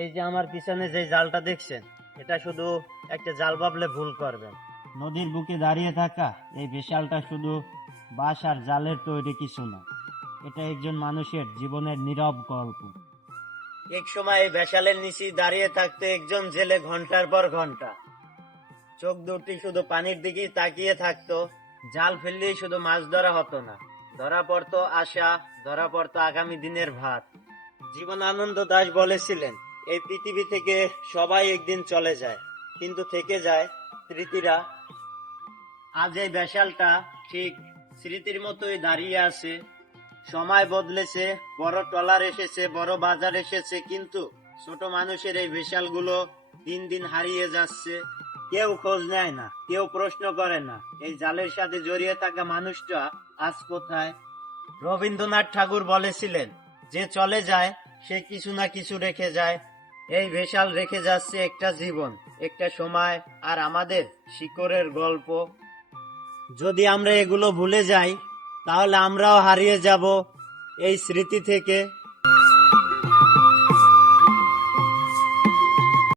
এই যে আমার পিছনে যে জালটা দেখছেন, এটা শুধু একটা জাল ভাবলে ভুল করবেন। নদীর বুকে দাঁড়িয়ে থাকা এই বিশালটা শুধু বাঁশ আর জালের তৈরি কিছু না, এটা একজন মানুষের জীবনের নীরব গল্প। এক সময় এই ভেসালের নিচে দাঁড়িয়ে থাকতো একজন জেলে, ঘন্টার পর ঘন্টা চোখ দুটি শুধু পানির দিকেই তাকিয়ে থাকতো। জাল ফেললেই শুধু মাছ ধরা হতো না, ধরা পড়তো আশা, ধরা পড়তো আগামী দিনের ভাত। জীবনানন্দ দাশ বলেছিলেন, এই পৃথিবী থেকে সবাই একদিন চলে যায়, কিন্তু থেকে যায় স্মৃতিরা। আজ এই ভেসালটা ঠিক স্মৃতির মতোই দাঁড়িয়ে আছে। সময় বদলেছে, বড় ট্রলার এসেছে, বড় বাজার এসেছে, কিন্তু ছোট মানুষের এই ভেসালগুলো দিন দিন হারিয়ে যাচ্ছে। কেউ খোঁজ নেয় না, কেউ প্রশ্ন করে না, এই জালের সাথে জড়িয়ে থাকা মানুষটা আজ কোথায়। রবীন্দ্রনাথ ঠাকুর বলেছিলেন, যে চলে যায় সে কিছু না কিছু রেখে যায়। এই ভেসাল রেখে যাচ্ছে একটা জীবন, একটা সময়, আর আমাদের শিকড়ের গল্প। যদি আমরা এগুলো ভুলে যাই, তাহলে আমরাও হারিয়ে যাব এই স্মৃতি থেকে।